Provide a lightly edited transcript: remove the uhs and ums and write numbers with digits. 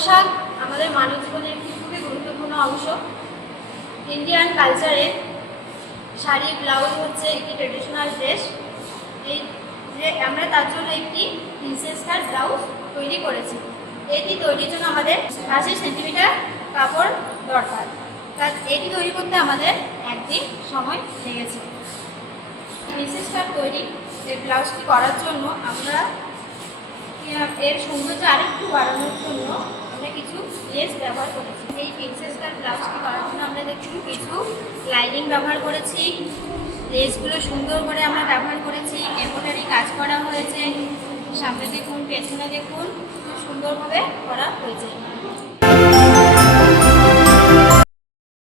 পোশাক আমাদের মানব জীবনের একটি খুবই গুরুত্বপূর্ণ অংশ। ইন্ডিয়ান কালচারে শাড়ি ব্লাউজ হচ্ছে একটি ট্রেডিশনাল ড্রেস। এই যে আমরা তার জন্য একটি প্রিন্সেস কাট ব্লাউজ তৈরি করেছি। এটি তৈরির জন্য আমাদের 80 সেন্টিমিটার কাপড় দরকার। এটি তৈরি করতে আমাদের একদিন সময় লেগেছে। প্রিন্সেস কাট তৈরি এই ব্লাউজটি করার জন্য আমরা এর সৌন্দর্য আরেকটু বাড়ানোর জন্য আমরা কিছু লেস ব্যবহার করেছি। এই প্রিন্সেস কাট ব্লাউজটি করার জন্য আমরা দেখুন কিছু লাইনিং ব্যবহার করেছি। লেসগুলো সুন্দর করে আমরা ব্যবহার করেছি। এমব্রয়ডারি কাজ করা হয়েছে। সামনে দেখুন, পেছনে দেখুন, খুব সুন্দরভাবে করা হয়েছে।